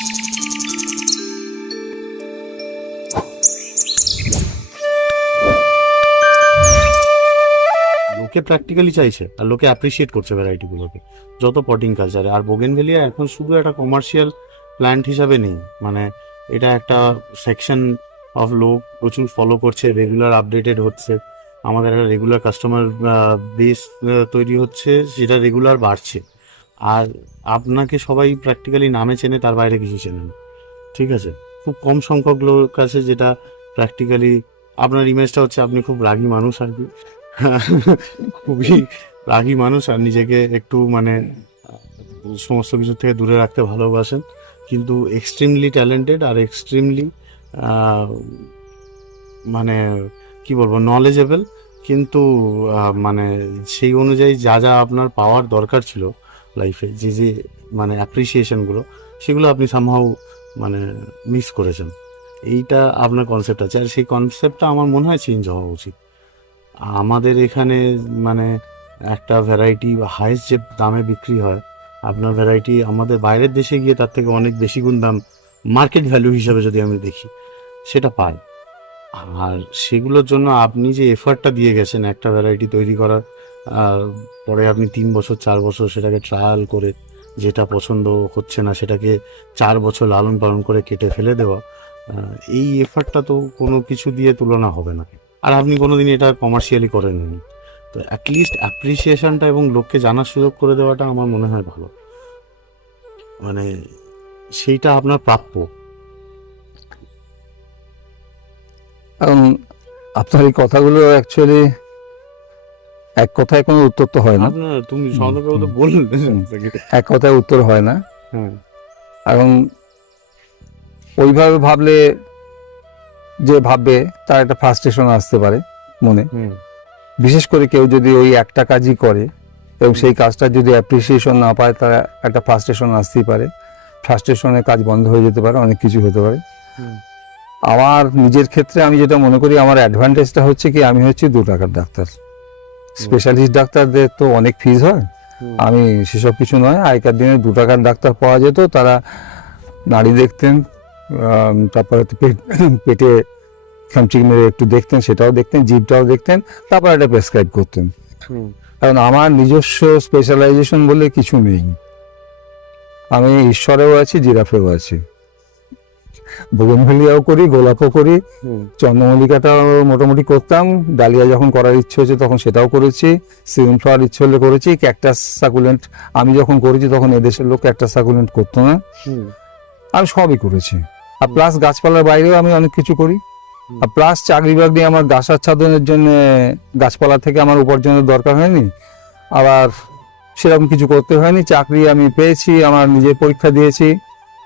লোকে প্র্যাকটিক্যালি চাইছে আর লোকে অ্যাপ্রিসিয়েট করছে ভ্যারাইটিগুলোকে যত পটিং কালচারে। আর বোগেনভেলিয়া এখন শুধু একটা কমার্শিয়াল প্ল্যান্ট হিসাবে নেই, মানে এটা একটা সেকশন অফ লোক প্রচুর ফলো করছে, রেগুলার আপডেটেড হচ্ছে, আমাদের একটা রেগুলার কাস্টমার বেস তৈরি হচ্ছে, সেটা রেগুলার বাড়ছে। আর আপনাকে সবাই প্র্যাকটিক্যালি নামে চেনে, তার বাইরে কিছু চেনে না, ঠিক আছে? খুব কম সংখ্যক লোক আছে যেটা প্র্যাকটিক্যালি, আপনার ইমেজটা হচ্ছে আপনি খুব রাগী মানুষ আর কি, খুবই রাগী মানুষ, আর নিজেকে একটু মানে সমস্ত কিছু থেকে দূরে রাখতে ভালোবাসেন, কিন্তু এক্সট্রিমলি ট্যালেন্টেড আর এক্সট্রিমলি মানে কি বলবো নলেজেবল, কিন্তু মানে সেই অনুযায়ী যা যা আপনার পাওয়ার দরকার ছিল লাইফে, যে যে মানে অ্যাপ্রিসিয়েশনগুলো, সেগুলো আপনি সামহাউ মানে মিস করেছেন। এইটা আপনার কনসেপ্ট আছে, আর সেই কনসেপ্টটা আমার মনে হয় চেঞ্জ হওয়া উচিত। আমাদের এখানে মানে একটা ভ্যারাইটি হাইস্ট যে দামে বিক্রি হয়, আপনার ভ্যারাইটি আমাদের বাইরের দেশে গিয়ে তার থেকে অনেক বেশি গুণ দাম মার্কেট ভ্যালু হিসাবে যদি আমি দেখি সেটা পাই। আর সেগুলোর জন্য আপনি যে এফার্টটা দিয়ে গেছেন একটা ভ্যারাইটি তৈরি করার, পরে আপনি 3 বছর 4 বছর সেটাকে ট্রায়াল করে, যেটা পছন্দ হচ্ছে না সেটাকে 4 বছর লালন পালন করে কেটে ফেলে দেওয়া, এই এফার্টটা তো কোনো কিছু দিয়ে তুলনা হবে না। আর আপনি কোনোদিন এটা কমার্শিয়ালি করেননি, তো অ্যাটলিস্ট অ্যাপ্রিসিয়েশনটা এবং লোককে জানার সুযোগ করে দেওয়াটা আমার মনে হয় ভালো, মানে সেইটা আপনার প্রাপ্য। কারণ আপনার এই কথাগুলো অ্যাকচুয়ালি এক কথায় কোনো উত্তর তো হয় না, আপনার তুমি সৌন্দর্য তো বললেন এক কথায় উত্তর হয় না। হ্যাঁ, এখন ওইভাবে ভাবলে যে ভাববে তার একটা ফ্রাস্ট্রেশন আসতে পারে মনে, বিশেষ করে কেউ যদি ওই একটা কাজই করে এবং সেই কাজটা যদি অ্যাপ্রিসিয়েশন না পায়, তার একটা ফ্রাস্ট্রেশন আসতেই পারে, ফ্রাস্ট্রেশনে কাজ বন্ধ হয়ে যেতে পারে, অনেক কিছু হতে পারে। আমার নিজের ক্ষেত্রে আমি যেটা মনে করি, আমার অ্যাডভান্টেজটা হচ্ছে কি, আমি হচ্ছি 2 টাকার ডাক্তার। স্পেশালিস্ট ডাক্তারদের তো অনেক ফিজ হয়, আমি সেসব কিছু নয়। আগেকার দিনে 2 টাকার ডাক্তার পাওয়া যেত, তারা নাড়ি দেখতেন, তারপরে পেটে খামচিক মেরে একটু দেখতেন, সেটাও দেখতেন, জিভটাও দেখতেন, তারপর একটা প্রেসক্রাইব করতেন। কারণ আমার নিজস্ব স্পেশালাইজেশন বলে কিছু নেই, আমি ঈশ্বরেও আছি, জিরাফেও আছি, বোগেনভেলিয়াও করি, গোলাপও করি, চন্দ্রমল্লিকাটাও মোটামুটি করতাম, ডালিয়া যখন করার ইচ্ছে হয়েছে তখন সেটাও করেছি, সিজন ফ্লাওয়ার ইচ্ছে হলে করেছি, ক্যাকটাস সাকুলেন্ট আমি যখন করেছি তখন এদেশের লোক ক্যাকটাস সাকুলেন্ট করতো না, আমি সবই করেছি। আর প্লাস গাছপালার বাইরেও আমি অনেক কিছু করি, আর প্লাস চাকরি বাকরি আমার গাছ আচ্ছাদনের জন্য গাছপালা থেকে আমার উপার্জনের দরকার হয়নি, আবার সেরকম কিছু করতে হয়নি। চাকরি আমি পেয়েছি, আমার নিজের পরীক্ষা দিয়েছি,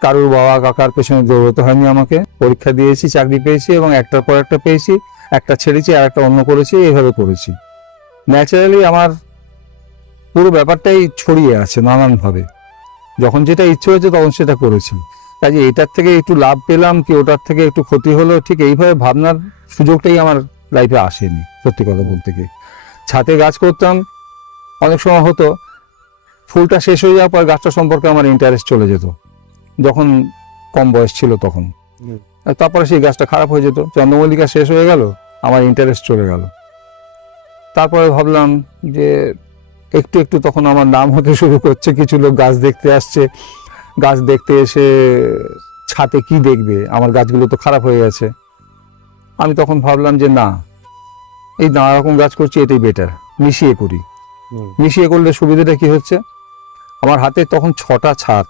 কারোর বাবা কাকার পেছনে দৌড়তে হয়নি, আমাকে পরীক্ষা দিয়েছি, চাকরি পেয়েছি, এবং একটার পর একটা পেয়েছি, একটা ছেড়েছি আর একটা অন্য করেছি, এইভাবে করেছি। ন্যাচারালি আমার পুরো ব্যাপারটাই ছড়িয়ে আছে নানানভাবে, যখন যেটা ইচ্ছে হয়েছে তখন সেটা করেছি। কাজে এটার থেকে একটু লাভ পেলাম কি ওটার থেকে একটু ক্ষতি হলো, ঠিক এইভাবে ভাবনার সুযোগটাই আমার লাইফে আসেনি। সত্যি কথা বলতে কি, ছাদে গাছ করতাম, অনেক সময় হতো ফুলটা শেষ হয়ে যাওয়ার পর গাছটা সম্পর্কে আমার ইন্টারেস্ট চলে যেত, যখন কম বয়স ছিল তখন। তারপরে সেই গাছটা খারাপ হয়ে যেত, চন্দ্রমল্লিকা শেষ হয়ে গেল, আমার ইন্টারেস্ট চলে গেল। তারপরে ভাবলাম যে একটু একটু তখন আমার নাম হতে শুরু করছে, কিছু লোক গাছ দেখতে আসছে, গাছ দেখতে এসে ছাদে কি দেখবে, আমার গাছগুলো তো খারাপ হয়ে গেছে। আমি তখন ভাবলাম যে না, এই নানা রকম গাছ করছি, এটাই বেটার, মিশিয়ে করি। মিশিয়ে করলে সুবিধাটা কি হচ্ছে, আমার হাতে তখন 6টা ছাদ,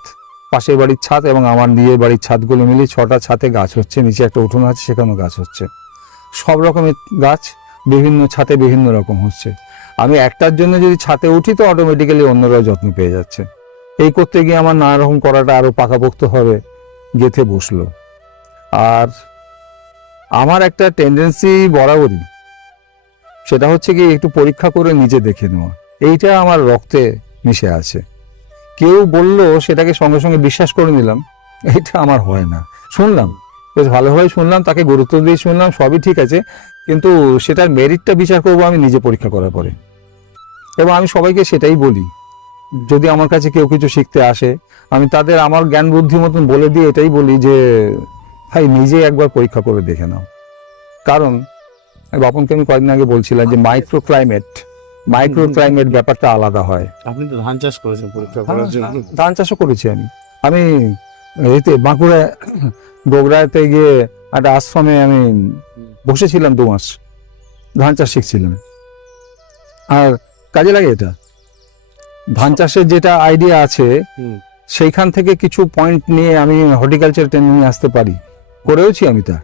পাশের বাড়ির ছাদ এবং আমার নিজের বাড়ির ছাদগুলো মিলিয়ে 6টা ছাদে গাছ হচ্ছে, নিচে একটা উঠোন আছে সেখানেও গাছ হচ্ছে, সব রকমের গাছ বিভিন্ন ছাদে বিভিন্ন রকম হচ্ছে। আমি একটার জন্য যদি ছাদে উঠি তো অটোমেটিক্যালি অন্যরাও যত্ন পেয়ে যাচ্ছে। এই করতে গিয়ে আমার নানা রকম করাটা আরো পাকাপোক্ত হবে গেথে বসলো। আর আমার একটা টেন্ডেন্সি বরাবরই, সেটা হচ্ছে কি একটু পরীক্ষা করে নিজে দেখে নেওয়া, এইটা আমার রক্তে মিশে আছে। কেউ বললো সেটাকে সঙ্গে সঙ্গে বিশ্বাস করে নিলাম, এটা আমার হয় না। শুনলাম, বেশ ভালোভাবে শুনলাম, তাকে গুরুত্ব দিয়ে শুনলাম, সবই ঠিক আছে, কিন্তু সেটার মেরিটটা বিচার করবো আমি নিজে পরীক্ষা করার পরে। এবং আমি সবাইকে সেটাই বলি যদি আমার কাছে কেউ কিছু শিখতে আসে, আমি তাদের আমার জ্ঞান বুদ্ধি মতন বলে দিয়ে এটাই বলি যে ভাই নিজে একবার পরীক্ষা করে দেখে নাও। কারণ বাপনকে আমি কয়েকদিন আগে বলছিলাম যে মাইক্রো ক্লাইমেট ব্যাপারটা আলাদা হয়। আপনি তো ধান চাষ করেছেন পরীক্ষা করার জন্য। ধান চাষও করেছি আমি এতে বাঁকুড়ায় গোগরাতে গিয়ে একটা আশ্রমে আমি বসেছিলাম 2 মাস, ধান চাষ শিখছিলাম। আর কাজে লাগে এটা, ধান চাষের যেটা আইডিয়া আছে সেইখান থেকে কিছু পয়েন্ট নিয়ে আমি হর্টিকালচার ট্রেনিং আসতে পারি, করেওছি আমি তা।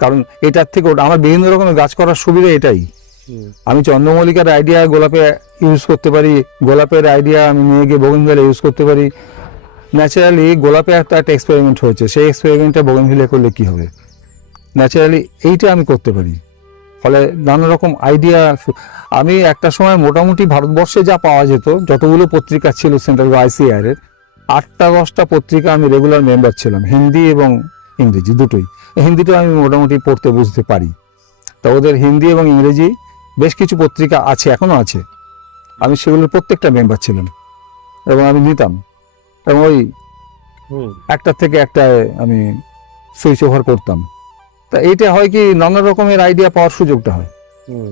কারণ এটার থেকে ওটা আমার বিভিন্ন রকমের গাছ করার সুবিধা এটাই। আমি চন্দ্রমল্লিকার আইডিয়া গোলাপে ইউজ করতে পারি, গোলাপের আইডিয়া আমি নিয়ে গিয়ে বোগেনভিলিয়া ইউজ করতে পারি। ন্যাচারালি গোলাপে একটা এক্সপেরিমেন্ট হয়েছে, সেই এক্সপেরিমেন্টটা বোগেনভিলিয়া করলে কি হবে, ন্যাচারালি এইটা আমি করতে পারি। ফলে নানা রকম আইডিয়া। আমি একটা সময় মোটামুটি ভারতবর্ষে যা পাওয়া যেত, যতগুলো পত্রিকা ছিল সেন্ট্রাল ICAR এর 8টা-10টা পত্রিকা আমি রেগুলার মেম্বার ছিলাম, হিন্দি এবং ইংরেজি দুটোই। হিন্দিটা আমি মোটামুটি পড়তে বুঝতে পারি। তা ওদের হিন্দি এবং ইংরেজি বেশ কিছু পত্রিকা আছে, এখনো আছে, আমি সেগুলোর প্রত্যেকটা মেম্বার ছিলাম এবং আমি নিতাম, এবং ওই একটা থেকে একটা আমি সুইচ ওভার করতাম। তা এইটা হয় কি, নানা রকমের আইডিয়া পাওয়ার সুযোগটা হয়,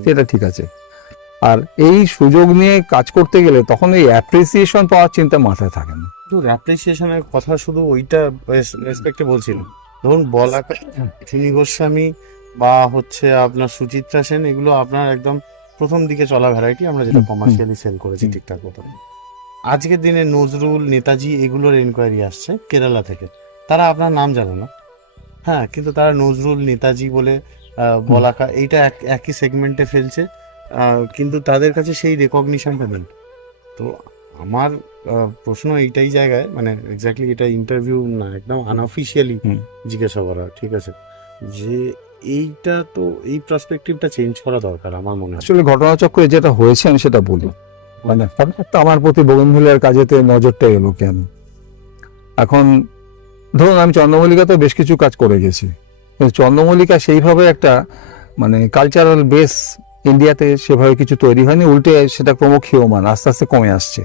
সেটা ঠিক আছে। আর এই সুযোগ নিয়ে কাজ করতে গেলে তখন এই অ্যাপ্রিসিয়েশন পাওয়ার চিন্তা মাথায় থাকে না। শুধু অ্যাপ্রিসিয়েশনের কথা শুধু ওইটা রেসপেক্টে বলছিলাম। ধরুন বলাকা, চুনি গোস্বামী বা হচ্ছে আপনার সুচিত্রা সেন, এগুলো আপনার একদম প্রথম দিকে চলা ভ্যারাইটি, আমরা যেটা কমার্শিয়ালি সেল করেছি ঠিকঠাক মতো। আজকের দিনে নজরুল, নেতাজি এগুলোর এনকোয়ারি আসছে কেরালা থেকে, তারা আপনার নাম জানে না, হ্যাঁ, কিন্তু তারা নজরুল, নেতাজি বলে বলাকা এইটা একই সেগমেন্টে ফেলছে, কিন্তু তাদের কাছে সেই রেকগনিশনটা নেই। তো আমার প্রশ্ন এইটাই জায়গায়, মানে এক্স্যাক্টলি এটা ইন্টারভিউ না, একদম আনঅফিসিয়ালি জিজ্ঞাসা করা, ঠিক আছে, যে এইটা তো এই পার্সপেক্টিভটা চেঞ্জ করা দরকার আমার মনে হয়। আসলে ঘটনাচক্রে যেটা হয়েছে আমি সেটা বলি। মানে হঠাৎ আমার প্রতি বোগেনভিলিয়ার কাজেতে নজরটা এলো কেন? এখন ধরুন আমি চন্দ্রমল্লিকাতে বেশ কিছু কাজ করে গেছি, কিন্তু চন্দ্রমল্লিকা সেইভাবে একটা মানে কালচারাল বেস ইন্ডিয়াতে সেভাবে কিছু তৈরি হয়নি, উল্টে সেটা ক্রমক্ষীয়মান আস্তে আস্তে কমে আসছে।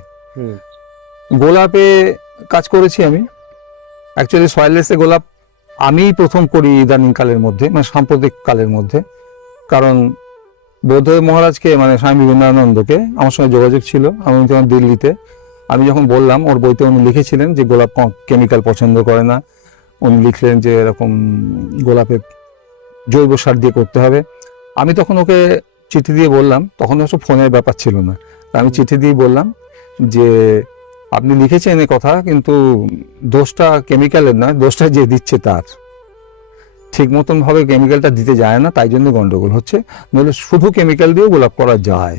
গোলাপে কাজ করেছি আমি, অ্যাকচুয়ালি সয়েললেসে গোলাপ আমি প্রথম করি ইদানিং কালের মধ্যে, মানে সাম্প্রতিক কালের মধ্যে। কারণ বোধহয় মহারাজকে, মানে স্বামী বিবেকানন্দকে আমার সঙ্গে যোগাযোগ ছিল, আমি তখন দিল্লিতে। আমি যখন বললাম, ওর বইতে উনি লিখেছিলেন যে গোলাপ কেমিক্যাল পছন্দ করে না, উনি লিখলেন যে এরকম গোলাপে জৈব সার দিয়ে করতে হবে। আমি তখন ওকে চিঠি দিয়ে বললাম, তখন অবশ্য ফোনের ব্যাপার ছিল না, আমি চিঠি দিয়ে বললাম যে আপনি লিখেছেন এই কথা, কিন্তু দোষটা কেমিক্যালের না, দোষটা যে দিচ্ছে তার, ঠিক মতন ভাবে কেমিক্যালটা দিতে যায় না, তাই জন্য গন্ডগোল হচ্ছে, নইলে শুধু কেমিক্যাল দিয়েও গোলাপ করা যায়।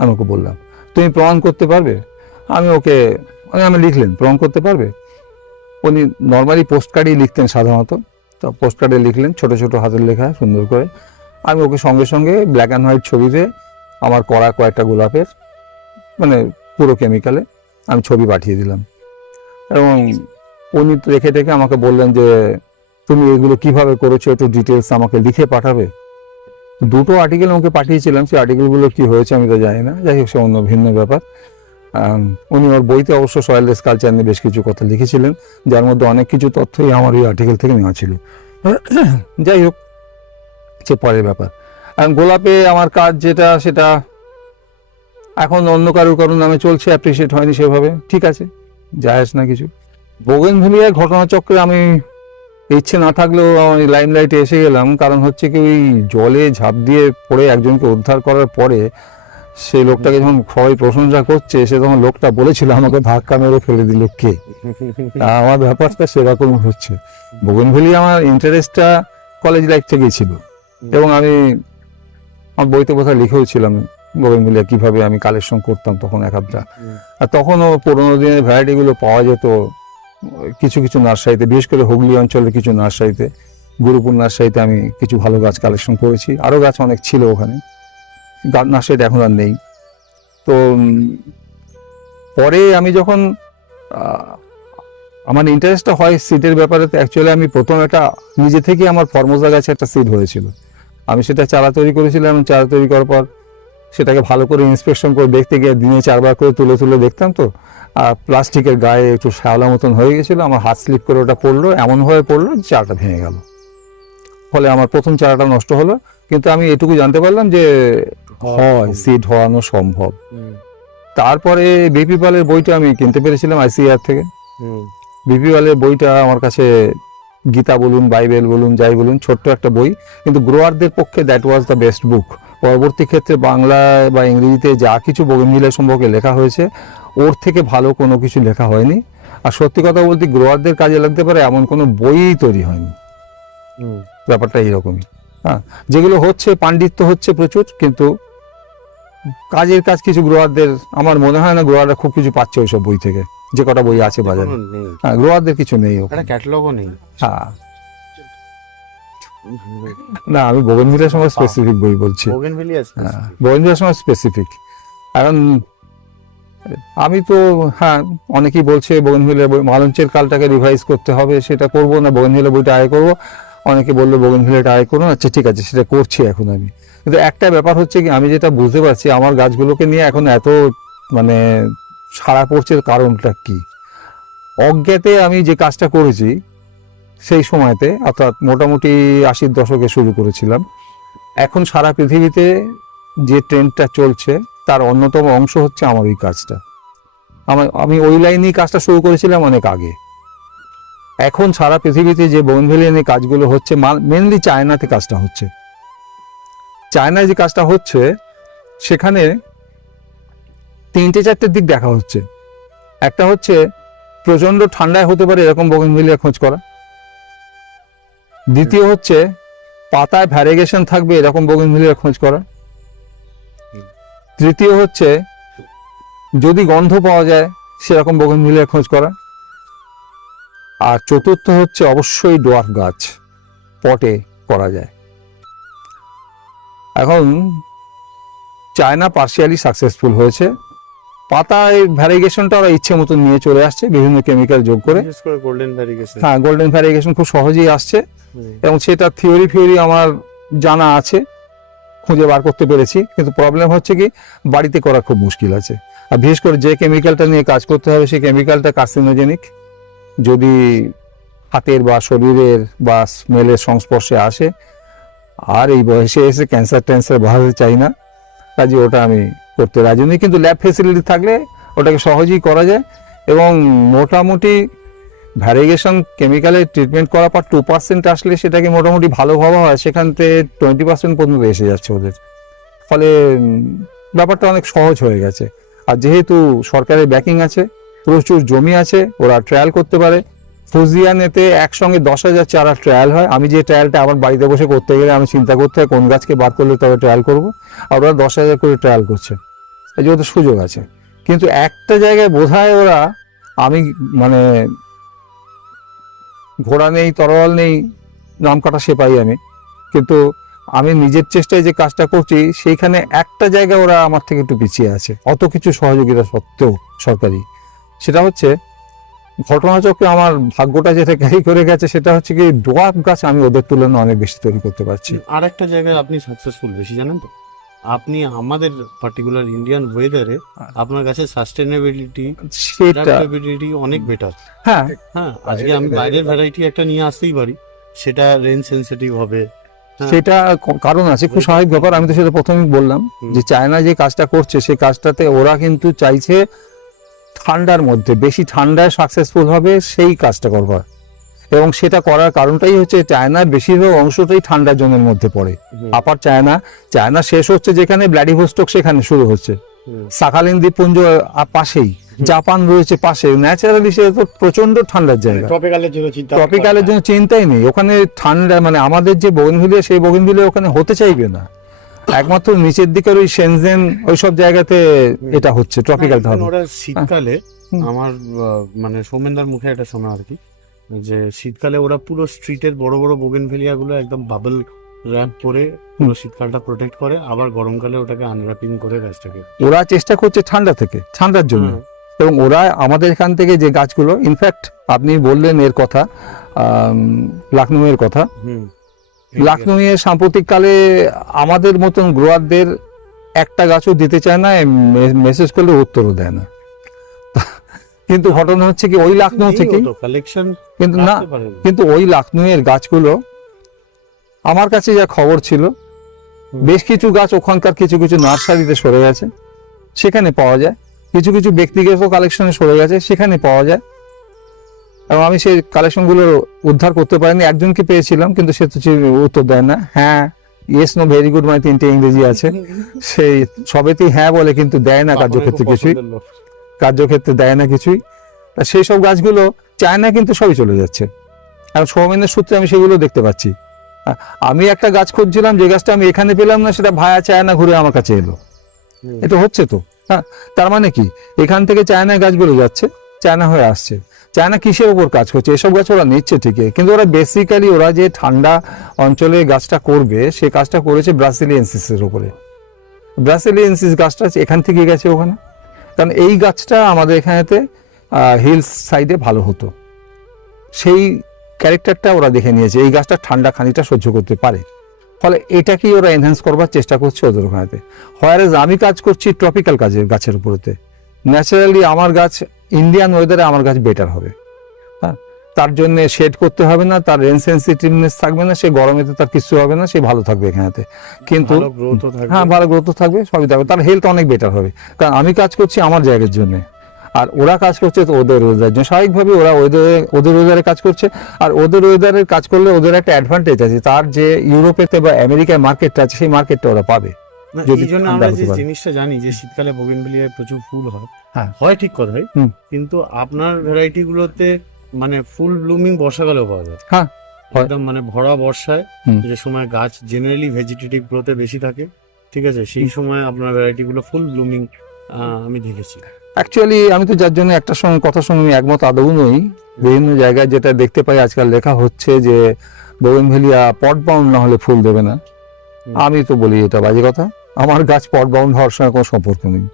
আমি ওকে বললাম, তুমি প্রমাণ করতে পারবে? আমি লিখলেন, প্রমাণ করতে পারবে? উনি নর্মালি পোস্ট কার্ডেই লিখতেন সাধারণত, তো পোস্ট কার্ডে লিখলেন ছোট ছোট হাতের লেখা সুন্দর করে। আমি ওকে সঙ্গে সঙ্গে ব্ল্যাক অ্যান্ড হোয়াইট ছবিতে আমার করা কয়েকটা গোলাপের, মানে পুরো কেমিক্যালে আমি ছবি পাঠিয়ে দিলাম, এবং উনি রেখে রেখে আমাকে বললেন যে তুমি এগুলো কিভাবে করেছো একটু ডিটেলস আমাকে লিখে পাঠাবে। 2টো আর্টিকেল আমাকে পাঠিয়েছিলাম, সেই আর্টিকেলগুলো কি হয়েছে আমি তো জানি না, যাই হোক সে অন্য ভিন্ন ব্যাপার। উনি ওর বইতে অবশ্য সয়েললেস কালচার নিয়ে বেশ কিছু কথা লিখেছিলেন, যার মধ্যে অনেক কিছু তথ্যই আমার ওই আর্টিকেল থেকে নেওয়া ছিল। যাই হোক, সে পরের ব্যাপার। গোলাপে আমার কাজ যেটা, সেটা এখন অন্য কারোর নামে চলছে, অ্যাপ্রিসিয়েট হয়নি সেভাবে, ঠিক আছে, যায় আসে না কিছু। বোগেনভিলিয়ার ঘটনাচক্রে আমি ইচ্ছে না থাকলেও আমি লাইমলাইটে এসে গেলাম, কারণ হচ্ছে কি ওই জলে ঝাঁপ দিয়ে পড়ে একজনকে উদ্ধার করার পরে সেই লোকটাকে যখন সবাই প্রশংসা করছে, সে তখন লোকটা বলেছিল আমাকে ধাক্কা মেরে ফেলে দিল কে। আমার ব্যাপারটা সেরকম হচ্ছে। বোগেনভিলিয়া আমার ইন্টারেস্টটা কলেজ লাইফ থেকেই ছিল, এবং আমি আমার বইতে কোথাও লিখেও ছিলাম বোগেনভিলিয়া কিভাবে আমি কালেকশন করতাম তখন এক আধটা। আর তখনও পুরোনো দিনের ভ্যারাইটিগুলো পাওয়া যেত কিছু কিছু নার্সারিতে, বিশেষ করে হুগলি অঞ্চলের কিছু নার্সারিতে, গুরুপুর নার্সারিতে আমি কিছু ভালো গাছ কালেকশন করেছি। আরও গাছ অনেক ছিল ওখানে, নার্সারিটা এখন আর নেই। তো পরে আমি যখন আমার ইন্টারেস্টটা হয় সিডের ব্যাপারে, তো অ্যাকচুয়ালি আমি প্রথম একটা নিজে থেকে আমার ফর্মোজা গাছে একটা সিড হয়েছিল, আমি সেটা চারা তৈরি করেছিলাম। চারা তৈরি করার পর সেটাকে ভালো করে ইন্সপেকশন করে দেখতে গিয়ে দিনে 4বার করে তুলে তুলে দেখতাম, তো আর প্লাস্টিকের গায়ে একটু শ্যাওলা মতন হয়ে গেছিলো, আমার হাত স্লিপ করে ওটা পড়লো, এমনভাবে পড়লো যে চারাটা ভেঙে গেল। ফলে আমার প্রথম চারাটা নষ্ট হলো, কিন্তু আমি এটুকু জানতে পারলাম যে হয়, সিড হওয়ানো সম্ভব। তারপরে বিপি পালের বইটা আমি কিনতে পেরেছিলাম ICAR থেকে। বিপি পালের বইটা আমার কাছে, গীতা বলুন, বাইবেল বলুন, যাই বলুন, ছোট্ট একটা বই, কিন্তু গ্রোয়ারদের পক্ষে দ্যাট ওয়াজ দ্য বেস্ট বুক। পরবর্তী ক্ষেত্রে বাংলায় বা ইংরেজিতে যা কিছু বোগেনভিলিয়া সম্পর্কে লেখা হয়েছে, ওর থেকে ভালো কোনো কিছু লেখা হয়নি। আর সত্যি কথা বলতে গ্রোয়ারদের কাজে লাগতে পারে এমন কোনো বই তৈরি হয়নি। ব্যাপারটা এইরকমই। হ্যাঁ, যেগুলো হচ্ছে পাণ্ডিত্য হচ্ছে প্রচুর, কিন্তু কাজের কাজ কিছু গ্রোয়ারদের, আমার মনে হয় না গ্রোয়াররা খুব কিছু পাচ্ছে ওইসব বই থেকে, যে কটা বই আছে বাজারে। হ্যাঁ, গ্রোয়ারদের কিছু নেই ওখানে, ক্যাটালগও নেই। হ্যাঁ, না আমি বোগেনভিলিয়ার সময় স্পেসিফিক বই বলছি। বোগেনভিলিয়ার সময় স্পেসিফিক। এখন আমি তো, হ্যাঁ, অনেকেই বলছে বোগেনভিলিয়ার বই, মালঞ্চের কালটাকে রিভাইজ করতে হবে, সেটা করবো না, বোগেনভিলিয়ার বইটা আয় করবো। অনেকে বললো বোগেনভিলিয়াটা আয় করুন, আচ্ছা ঠিক আছে, সেটা করছি এখন আমি। কিন্তু একটা ব্যাপার হচ্ছে কি, আমি যেটা বুঝতে পারছি আমার গাছগুলোকে নিয়ে এখন এত মানে সাড়া পড়ছে, কারণটা কি? অজ্ঞাতে আমি যে কাজটা করেছি সেই সময়তে, অর্থাৎ মোটামুটি 80-র দশকে শুরু করেছিলাম, এখন সারা পৃথিবীতে যে ট্রেন্ডটা চলছে তার অন্যতম অংশ হচ্ছে আমার ওই কাজটা। আমি ওই লাইনেই কাজটা শুরু করেছিলাম অনেক আগে। এখন সারা পৃথিবীতে যে বোগেনভিলিয়া নিয়ে কাজগুলো হচ্ছে, মেনলি চায়নাতে কাজটা হচ্ছে। চায়নায় যে কাজটা হচ্ছে সেখানে 3-4টে দিক দেখা হচ্ছে। একটা হচ্ছে প্রচন্ড ঠান্ডায় হতে পারে এরকম বোগেনভিলিয়া খোঁজ করা। দ্বিতীয় হচ্ছে পাতায় ভ্যারিগেশন থাকবে এরকম বোগেনভিলিয়া খোঁজ করা। তৃতীয় হচ্ছে যদি গন্ধ পাওয়া যায় সেরকম বোগেনভিলিয়া খোঁজ করা। আর চতুর্থ হচ্ছে অবশ্যই ডোয়ার্ফ গাছ পটে করা যায়। এখন চায়না পার্শিয়ালি সাকসেসফুল হয়েছে, পাতায় ভ্যারিগেশনটা ওরা ইচ্ছে মতো নিয়ে চলে আসছে বিভিন্ন কেমিক্যাল যোগ করে। হ্যাঁ, গোল্ডেন ভ্যারিগেশন খুব সহজেই আসছে, এবং সেটা থিওরি আমার জানা আছে, খুঁজে বার করতে পেরেছি। কিন্তু প্রবলেম হচ্ছে কি, বাড়িতে করা খুব মুশকিল আছে। আর বিশেষ করে যে কেমিক্যালটা নিয়ে কাজ করতে হবে সেই কেমিক্যালটা কার্সিনোজেনিক। যদি হাতের বা শরীরের বা স্মেলের সংস্পর্শে আসে, আর এই বয়সে এসে ক্যান্সার বাড়াতে চাই না, কাজে ওটা আমি করতে রাজি নই। কিন্তু ল্যাব ফেসিলিটি থাকলে ওটাকে সহজেই করা যায়, এবং মোটামুটি ভ্যারিগেশন কেমিক্যালের ট্রিটমেন্ট করার পর 2% আসলে সেটাকে মোটামুটি ভালো ভাবা হয়, সেখান থেকে 20% পর্যন্ত এসে যাচ্ছে ওদের। ফলে ব্যাপারটা অনেক সহজ হয়ে গেছে। আর যেহেতু সরকারের ব্যাকিং আছে, প্রচুর জমি আছে, ওরা ট্রায়াল করতে পারে। ফুজিয়ানেতে একসঙ্গে 10,000 চারা ট্রায়াল হয়। আমি যে ট্রায়ালটা আমার বাড়িতে বসে করতে গেলে আমি চিন্তা করতে হয় কোন গাছকে বাদ করলে তবে ট্রায়াল করবো, আর ওরা 10,000 করে ট্রায়াল করছে, এই যে ওদের সুযোগ আছে। কিন্তু একটা জায়গায় বোধহয় ওরা, আমি মানে ঘোড়া নেই তরোয়াল নেই, নাম কাটা সেপাই আমি, কিন্তু আমি নিজের চেষ্টায় যে কাজটা করছি সেইখানে একটা জায়গায় ওরা আমার থেকে একটু পিছিয়ে আছে, অত কিছু সহযোগিতা সত্ত্বেও সরকারি। সেটা হচ্ছে ঘটনাচক্রে আমার ভাগ্যটা যেটা ক্যারি করে গেছে, সেটা হচ্ছে কি ডোয়ার্ফ গাছ আমি ওদের তুলনায় অনেক বেশি তৈরি করতে পারছি। আর একটা জায়গায় আপনি সাকসেসফুল বেশি, জানেন তো? আপনি আমাদের পার্টিকুলার ইন্ডিয়ান ওয়েদারে আপনার কাছে সাস্টেনেবিলিটি, অ্যাডাপ্টেবিলিটি অনেক বেটার। হ্যাঁ হ্যাঁ, আজকে আমি বাইরের ভ্যারাইটি একটা নিয়ে আসতেই পারি, সেটা রেন সেনসিটিভ হবে। সেটা কারণ আছে, খুব স্বাভাবিক ব্যাপার। আমি তো সেটা প্রথমেই বললাম যে চায়না যে কাজটা করছে সেই কাজটাতে ওরা কিন্তু চাইছে ঠান্ডার মধ্যে, বেশি ঠান্ডায় সাকসেসফুল হবে সেই কাজটা করবার, এবং সেটা করার কারণটাই হচ্ছে চায়নার বেশিরভাগ অংশটাই ঠান্ডার জোনের মধ্যে পড়ে। আপার চায়না শেষ হচ্ছে যেখানে ব্লাডিভোস্টক, সেখানে শুরু হচ্ছে সাখালিন দ্বীপপুঞ্জ পাশেই, জাপান রয়েছে পাশে। ন্যাচারালি সে তো প্রচন্ড ঠান্ডার জায়গা, ট্রপিক্যালের জন্য চিন্তাই নেই ওখানে। ঠান্ডা মানে আমাদের যে বোগেনভিলিয়া, সেই বোগেনভিলিয়া ওখানে হতে চাইবে না। একমাত্র নিচের দিকের ওই শেনজেন ওইসব জায়গাতে এটা হচ্ছে ট্রপিক্যাল হবে। ওরা শীতকালে আমার মানে সৌমেনদার মুখে এটা শোনা আর কি, যে শীতকালে ওরা পুরো স্ট্রিটের বড় বড় বোগেনভিলিয়া গুলো একদম বাবল র্যাপ করে পুরো শীতকালটা প্রোটেক্ট করে, আবার গরমকালে ওটাকে আনর্যাপিং করে গাছটাকে। ওরা চেষ্টা করছে ঠান্ডার জন্য, এবং ওরা আমাদের এখান থেকে যে গাছগুলো, ইনফ্যাক্ট আপনি বললেন এর কথা, লাখনৌয়ের কথা, লাখনৌয়ে সাম্প্রতিককালে আমাদের মতন গ্রোয়ারদের একটা গাছও দিতে চায় না, মেসেজ করলে উত্তরও দেয় না। কিন্তু ঘটনা হচ্ছে কি ওই লাখনৌ থেকে কালেকশন কিন্তু না, কিন্তু ওই লাখনৌয়ের গাছগুলো আমার কাছে যা খবর ছিল, বেশ কিছু গাছ ওখানকার কিছু কিছু নার্সারিতে সরে গেছে, সেখানে পাওয়া যায়। কিছু কিছু ব্যক্তিগত কালেকশনে সরে গেছে, সেখানে পাওয়া যায়। এবং আমি সেই কালেকশনগুলো উদ্ধার করতে পারিনি। একজনকে পেয়েছিলাম, কিন্তু সে তো উত্তর দেয় না। হ্যাঁ, ইয়েস নো ভেরি গুড, মানে 3টে ইংরেজি আছে, সেই সবেতেই হ্যাঁ বলে, কিন্তু দেয় না কার্যক্ষেত্রে কিছুই, কার্যক্ষেত্রে দেয় না কিছুই। সেই সব গাছগুলো চায়না কিন্তু সবই চলে যাচ্ছে। আর সৌমেনের সূত্রে আমি সেগুলো দেখতে পাচ্ছি। আমি একটা গাছ খুঁজছিলাম, যে গাছটা আমি এখানে পেলাম না, সেটা ভায়া চায়না ঘুরে আমার কাছে এলো। এটা হচ্ছে তো। হ্যাঁ, তার মানে কি এখান থেকে চায়না গাছগুলো যাচ্ছে, চায়না হয়ে আসছে। চায়না কিসের উপর কাজ করছে? এসব গাছ ওরা নিচ্ছে ঠিকই, কিন্তু ওরা বেসিক্যালি ওরা যে ঠান্ডা অঞ্চলে গাছটা করবে, সে কাজটা করেছে ব্রাসিলিয়েন্সিসের উপরে। ব্রাসিলিয়েন্সিস গাছটা এখান থেকে গেছে ওখানে, কারণ এই গাছটা আমাদের এখানেতে হিলস সাইডে ভালো হতো, সেই ক্যারেক্টারটা ওরা দেখে নিয়েছে। এই গাছটা ঠান্ডা খানিকটা সহ্য করতে পারে, ফলে এটাকেই ওরা এনহ্যান্স করবার চেষ্টা করছে ওদের ওখানেতে। হোয়ারেজ আমি কাজ করছি ট্রপিক্যাল গাছের উপরেতে। ন্যাচারালি আমার গাছ ইন্ডিয়ান ওয়েদারে আমার গাছ বেটার হবে। হ্যাঁ, তার জন্য শেড করতে হবে না, তার রেন সেন্সিটিভনেস থাকবে না, সে গরমেতে তার কিছু হবে না, সে ভালো থাকবে এখানেতে। কিন্তু হ্যাঁ, ভালো গ্রোথ থাকবে, সবই থাকবে, তার হেলথ অনেক বেটার হবে। কারণ আমি কাজ করছি আমার জায়গার জন্য, আর ওরা কাজ করছে তো ওদের ওয়েদারের জন্য। স্বাভাবিকভাবে ওরা ওদের ওয়েদারে কাজ করছে, আর ওদের ওয়েদারে কাজ করলে ওদের একটা অ্যাডভান্টেজ আছে, তার যে ইউরোপেতে বা আমেরিকার মার্কেটটা আছে, সেই মার্কেটটা ওরা পাবে। এই জন্য আমরা যে জিনিসটা জানি যে শীতকালে বোগেনভিলিয়ায় প্রচুর ফুল হয়, হ্যাঁ হয় ঠিক কথাই, কিন্তু আপনার ভ্যারাইটি গুলোতে মানে ফুল ব্লুমিং বর্ষাকালেও পাওয়া যায়। হ্যাঁ, একদম মানে ভরা বর্ষায়, যে সময় গাছ জেনারেলি ভেজিটেটিভ গ্রোথে বেশি থাকে, ঠিক আছে, সেই সময় আপনার ভ্যারাইটি গুলো ফুল ব্লুমিং আমি দেখেছি। অ্যাকচুয়ালি আমি তো যার জন্য একটা সঙ্গে কথার সঙ্গে আমি একমত আদৌ নই। বিভিন্ন জায়গায় যেটা দেখতে পাই আজকাল লেখা হচ্ছে যে বোগেনভিলিয়া পট বাউন্ড না হলে ফুল দেবে না। আমি তো বলি এটা বাজে কথা। আমার গাছ পট বাউন্ড হওয়ার সঙ্গে কোনো সম্পর্ক নেই,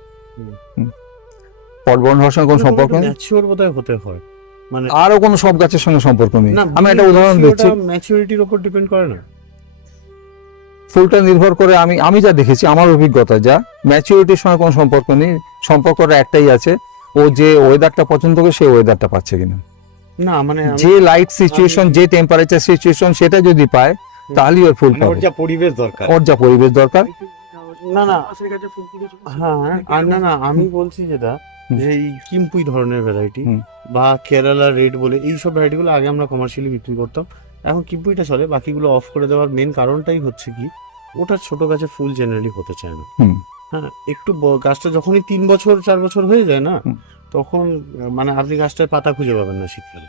পট বাউন্ড হওয়ার সঙ্গে কোনো সম্পর্ক নেই। ম্যাচিওর বোধহয় হতে হয়, মানে আরো কোনো সব গাছের সঙ্গে সম্পর্ক নেই। আমি একটা উদাহরণ দিচ্ছি, ম্যাচুরিটির উপর ডিপেন্ড করে না, ফুলটা নির্ভর করে। আমি যা দেখেছি, আমার অভিজ্ঞতা যা, ম্যাচুরিটির সঙ্গে কোনো সম্পর্ক নেই। সম্পর্কটা একটাই আছে, ও যে ওয়েদারটা পছন্দ করে সেই ওয়েদারটা পাচ্ছে কিনা। না মানে যে লাইট সিচুয়েশন, যে টেম্পারেচার সিচুয়েশন, সেটা যদি পায় তাহলেই ওর ফুল পাবে। ওর যা পরিবেশ দরকার, ওর যা পরিবেশ দরকার। না না হ্যাঁ, আর না না আমি বলছি যেটা, যে এই কিম্পুই ধরনের ভ্যারাইটি বা কেরালা রেড বলে এইসব ভ্যারাইটি গুলো আগে আমরা কমার্শিয়ালি বিক্রি করতাম, এখন কিম্পুইটা চলে। বাকিগুলো অফ করে দেওয়ার মেন কারণটাই হচ্ছে কি, ওটা ছোট গাছে ফুল জেনারেলি হতে চায় না। হ্যাঁ, একটু গাছটা যখনই 3 বছর 4 বছর হয়ে যায় না, তখন মানে আপনি গাছটার পাতা খুঁজে পাবেন না শীতকালে।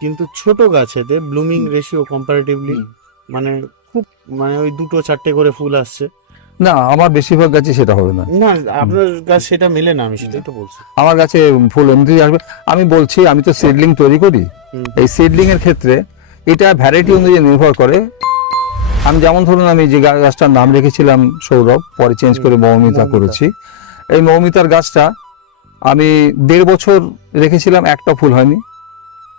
কিন্তু ছোট গাছেতে ব্লুমিং রেশিও কম্পারেটিভলি মানে খুব, মানে ওই 2-4টে করে ফুল আসছে। না, আমার বেশিরভাগ গাছে সেটা হবে না। না, আপনার গাছ সেটা মেলে না, আমি সেটাই তো বলছি। আমার গাছে ফুল এমনি আসবে। আমি বলছি, আমি তো সিডলিং তৈরি করি। এই সিডলিং এর ক্ষেত্রে এটা ভ্যারাইটি অনুযায়ী নির্ভর করে। আমি যেমন ধরুন, আমি যে গাছটার নাম রেখেছিলাম সৌরভ, পরে চেঞ্জ করে মৌমিতা করেছি। এই মৌমিতার গাছটা আমি 1.5 বছর রেখেছিলাম, একটা ফুল হয়নি।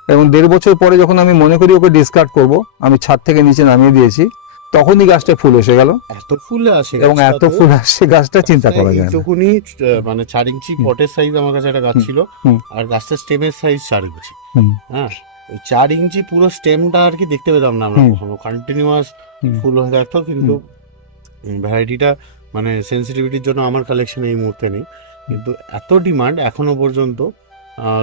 এবং 1.5 বছর পরে যখন আমি মনে করি ওকে ডিসকার্ড করব, আমি ছাদ থেকে নিচে নামিয়ে দিয়েছি, তখনই গাছটা ফুল এসে গেল। এত ফুল আসে এবং এত ফুল আসছে, গাছটা চিন্তা করা যায় না। যখনই মানে 4 ইঞ্চি পটের সাইজ আমার কাছে একটা গাছ ছিল, আর গাছটার স্টেমের সাইজ 4 ইঞ্চি। হ্যাঁ, ওই 4 ইঞ্চি পুরো স্টেমটা আর কি দেখতে পেতাম না আমরা কখনো, কন্টিনিউয়াস ফুল হয়ে থাকতো। কিন্তু ভ্যারাইটিটা মানে সেন্সিটিভিটির জন্য আমার কালেকশন এই মুহূর্তে নেই, কিন্তু এত ডিমান্ড এখনো পর্যন্ত,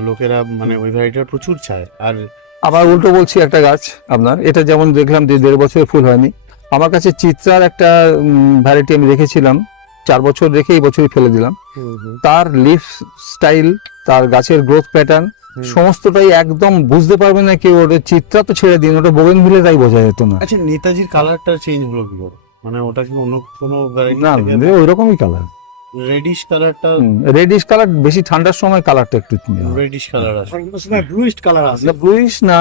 লোকেরা মানে ওই ভ্যারাইটিটা প্রচুর চায়। আর আবার উল্টো বলছি, একটা গাছ আপনার এটা যেমন দেখলাম যে 1.5 বছর ফুল হয়নি, আমার কাছে চিত্রার একটা ভ্যারাইটি আমি রেখেছিলাম, 4 বছর রেখে এই বছরই ফেলে দিলাম। তার লিফ স্টাইল, তার গাছের গ্রোথ প্যাটার্ন সমস্তটাই একদম বুঝতে পারবে না কি, ওটা চিত্রা তো ছেড়ে দিন, ওটা বোগেনভিলিয়া তাই বোঝা যেত না। আচ্ছা, নেতাজির কালারটা চেঞ্জ হলো কি করে? মানে ওটা কি অন্য কোনো ভ্যারাইটি? না, ওই রকমই কালার, রেডিশ কালারটা। রেডিশ কালার বেশি ঠান্ডার সময় কালারটা একটু রেডিশ কালার আসে, ব্লুইশ কালার আসে। না, ব্লুইশ না,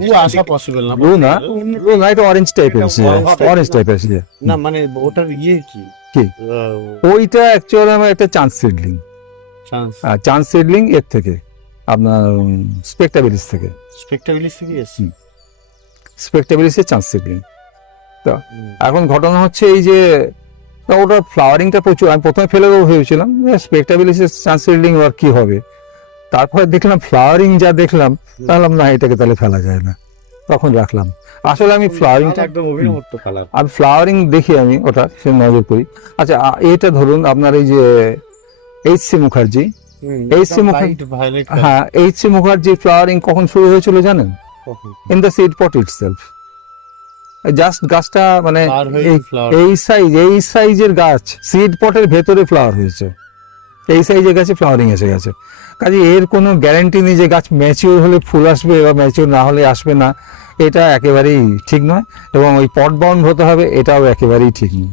ব্লু আসা পসিবল না। ব্লু না, ব্লু না, এটা অরেঞ্জ টাইপের আছে, অরেঞ্জ টাইপের আছে। না মানে ওটার ইয়ে কি, ওইটা অ্যাকচুয়ালি আমার একটা চান্স সিডলিং, চান্স সিডলিং এর থেকে আপনার স্পেকটাবিলিস থেকে, স্পেকটাবিলিস থেকে এসেছে, স্পেকটাবিলিসের চান্স সিডলিং। তো এখন ঘটনা হচ্ছে এই যে তা ওটা ফ্লাওয়ারিংটা প্রচুর, আমি প্রথমে ফেলে দেবো ভেবেছিলাম স্পেক্টাবিলিটিস সানসিল্ডিং আর কি হবে, তারপরে দেখলাম ফ্লাওয়ারিং যা দেখলাম, তাহলে না এটাকে তাহলে ফেলা যায় না, তখন রাখলাম। আসলে আমি ফ্লাওয়ারিংটা একদম অভিনবত্ব কালার। আমি ফ্লাওয়ারিং দেখি, আমি ওটা সে নজর করি। আচ্ছা এটা ধরুন আপনার এই যে এইচ.সি. মুখার্জি, এইচ.সি. মুখার্জি, হ্যাঁ এইচ.সি. মুখার্জি ফ্লাওয়ারিং কখন শুরু হয়েছিল জানেন? In the seed pot itself. Just গাছটা মানে এই সাইজের গাছ সিড পটের ভেতরে ফ্লাওয়ার হয়েছে, এই সাইজের গাছে ফ্লাওয়ারিং এসে গেছে। কাজে এর কোনো গ্যারান্টি নেই যে গাছ ম্যাচিওর হলে ফুল আসবে বা ম্যাচিওর না হলে আসবে না, এটা একেবারেই ঠিক নয়। এবং ওই পট বাউন্ড হতে হবে, এটাও একেবারেই ঠিক নয়।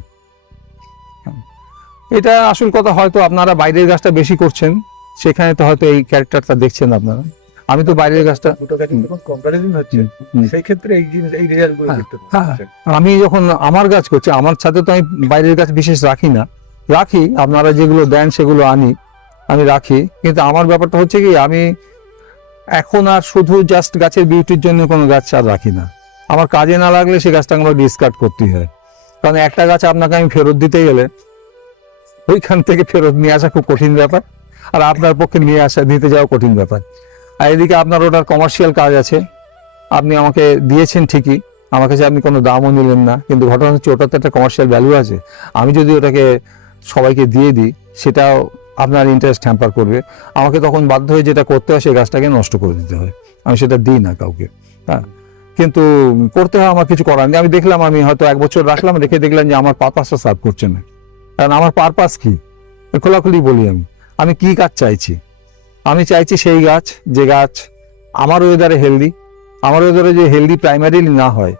এটা আসল কথা, হয়তো আপনারা বাইরের গাছটা বেশি করছেন, সেখানে তো হয়তো এই ক্যারেক্টারটা দেখছেন আপনারা। আমি তো বাইরের গাছটা কম্পারিজন হচ্ছে, সেই ক্ষেত্রে এই জিনিস এই রেজাল্টগুলো দেখতে পাচ্ছেন। আমি যখন আমার গাছ করছি, আমার সাথে তো আমি বাইরের গাছ বিশেষ রাখি না, রাখি আপনারা যেগুলো দেন সেগুলো আনি, আমি রাখি। কিন্তু আমার ব্যাপারটা হচ্ছে কি, আমি এখন আর শুধু জাস্ট গাছের বিউটির জন্য কোনো গাছ আর রাখি না। আমার কাজে না লাগলে সে গাছটা আমার ডিসকার্ড করতেই হয়, কারণ একটা গাছ আপনাকে আমি ফেরত দিতে গেলে ওইখান থেকে ফেরত নিয়ে আসা খুব কঠিন ব্যাপার, আর আপনার পক্ষে নিয়ে আসা দিতে যাওয়া কঠিন ব্যাপার। আর এদিকে আপনার ওটার কমার্শিয়াল কাজ আছে, আপনি আমাকে দিয়েছেন ঠিকই, আমার কাছে আপনি কোনো দামও নিলেন না, কিন্তু ঘটনা হচ্ছে ওটাতে একটা কমার্শিয়াল ভ্যালু আছে। আমি যদি ওটাকে সবাইকে দিয়ে দিই, সেটাও আপনার ইন্টারেস্ট হ্যাম্পার করবে, আমাকে তখন বাধ্য হয়ে যেটা করতে হয় সেই গাছটাকে নষ্ট করে দিতে হয়। আমি সেটা দিই না কাউকে, হ্যাঁ, কিন্তু করতে হয়, আমার কিছু করার নেই। আমি দেখলাম, আমি হয়তো 1 বছর রাখলাম, রেখে দেখলাম যে আমার পারপাসটা সার্ভ করছে না। কারণ আমার পারপাস কি, খোলাখুলি বলি, আমি কি গাছ চাইছি। আমি চাইছি সেই গাছ, যে গাছ আমার ওয়েদারে হেলদি, আমার ওয়েদারে যে হেলদি প্রাইমারিলি না হয়,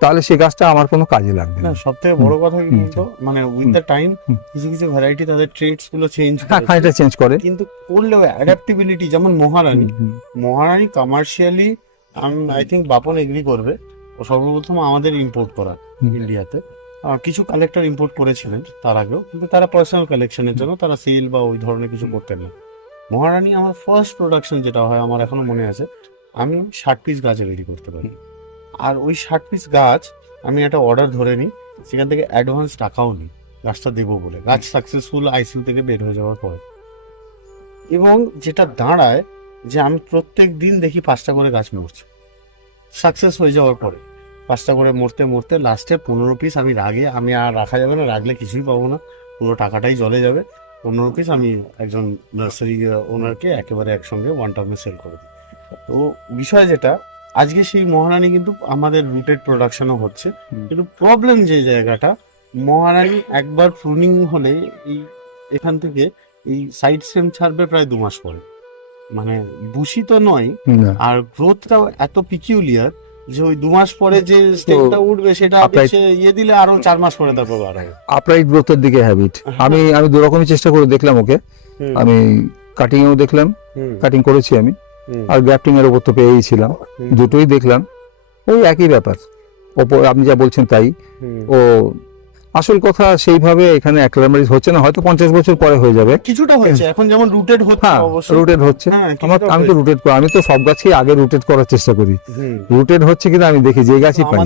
তাহলে সে গাছটা আমার কোনো কাজে লাগবে না। না। সব থেকে বড় কথা কি বলতো, মানে উইথ দ্য টাইম কিছু কিছু ভ্যারাইটি তাদের ট্রেটস গুলো চেঞ্জ হ্যাঁ, এটা চেঞ্জ করে, কিন্তু করলেও অ্যাডাপ্টেবিলিটি, যেমন মহারানী commercially I think Bapan agree করবে, ও সর্বপ্রথম আমাদের ইম্পোর্ট করা ইন্ডিয়াতে। কিছু কালেক্টর ইম্পোর্ট করেছিলেন তার আগেও, কিন্তু তারা পার্সোনাল কালেকশনের জন্য তারা সেল বা ওই ধরনের কিছু করতেন না। মহারানী আমার ফার্স্ট প্রোডাকশন যেটা হয়, আমার এখনো মনে আছে, আমি 60 পিস গাছ রেডি করতে পারি। আর ওই 60 পিস গাছ আমি একটা অর্ডার ধরে নিই, সেখান থেকে অ্যাডভান্স টাকাও নিই গাছটা দেবো বলে, গাছ সাকসেসফুল আইসিইউ থেকে বের হয়ে যাওয়ার পরে। এবং যেটা দাঁড়ায় যে আমি প্রত্যেক দিন দেখি 5টা করে গাছ মরছে সাকসেস হয়ে যাওয়ার পরে, 5টা করে মরতে মরতে লাস্টে 15 পিস আমি আমি আর রাখা যাবে না, রাখলে কিছুই পাবো না, পুরো টাকাটাই জলে যাবে। 15 পিস আমি একজন নার্সারি ওনারকে একেবারে একসঙ্গে ওয়ান টার্মে সেল করে দিই। তো বিষয় যেটা, আজকে সেই মহারানী কিন্তু আমাদের রুটেড প্রোডাকশনও হচ্ছে, কিন্তু প্রবলেম যে জায়গাটা, মহারানী একবার প্রুনিং হলে এখান থেকে এই সাইড স্টেম ছাড়বে প্রায় 2 মাস পরে, মানে বুশি তো নয়, আর গ্রোথটাও এত পিকিউলিয়ার যে ওই 2 মাস পরে যে স্টেমটা উঠবে সেটা ইয়ে দিলে আরো 4 মাস পরে তারপর বাড়াবে। আপরাইট গ্রোথের দিকে হ্যাবিট। আমি দু রকমের চেষ্টা করে দেখলাম ওকে, আমি কাটিং এও দেখলাম, কাটিং করেছি আমি, আর গ্রাফটিং এর উপর তো পেয়েছিলাম, দুটোই দেখলাম ওই একই ব্যাপার। আপনি যা বলছেন তাই, ও আসল কথা সেইভাবে এখানে অ্যাক্লামারিজ হচ্ছে না, হয়তো 50 বছর পরে হয়ে যাবে, কিছুটা হচ্ছে এখন, যেমন রুটেড হচ্ছে, হ্যাঁ রুটেড হচ্ছে। আমি তো রুটেড, আমি তো সব গাছই আগে রুটেড করার চেষ্টা করি, রুটেড হচ্ছে কিনা আমি দেখি, যে গাছই পাই।